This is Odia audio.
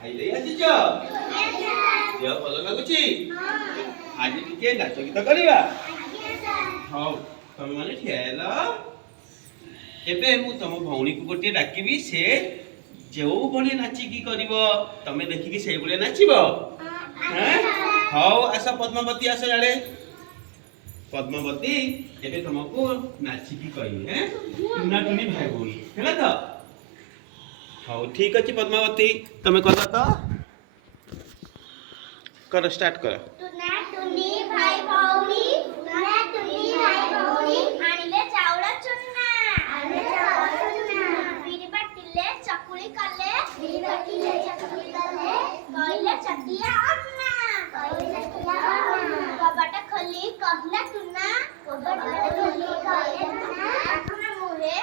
ଖାଇଦେଇ ଆସିଛ? ଦେହ ଭଲ ଲାଗୁଛି? ଆଜି ଟିକେ ନାଚ ଗୀତ କରିବା। ହଉ ତମେ ମାନେ ଠିଆ ହେଲ। ଏବେ ମୁଁ ତମ ଭଉଣୀକୁ ଗୋଟିଏ ଡାକିବି, ସେ ଯେଉଁ ଭଳି ନାଚିକି କରିବ ତମେ ଦେଖିକି ସେଇଭଳିଆ ନାଚିବ। ହଉ ଆସ ପଦ୍ମାବତୀ, ଆସ ଇଆଡେ। ପଦ୍ମାବତୀ ଏବେ ତମକୁ ନାଚିକି କହିବି। ଟୁନା ଟୁନି ଭାଇ ଭଉଣୀ ହେଲା ତ? ହଉ ଠିକ ଅଛି ପଦ୍ମାବତୀ, ତମେ କର ତ, କର, ଷ୍ଟାର୍ଟ କର। ଟୁନା ଟୁନି ଭାଇ ଭଉଣୀ, ଟୁନା ଟୁନି ଭାଇ ଭଉଣୀ, ଆଣିଲେ ଚାଉଳ ଚୁନା, ବିରି ବାଟିଲେ ଚକୁଳି କଲେ, କହିଲେ ଚଟିଆ ଅନ୍ନା, କବାଟ ଖୋଲି କହିଲା ଟୁନା, ମୁହେ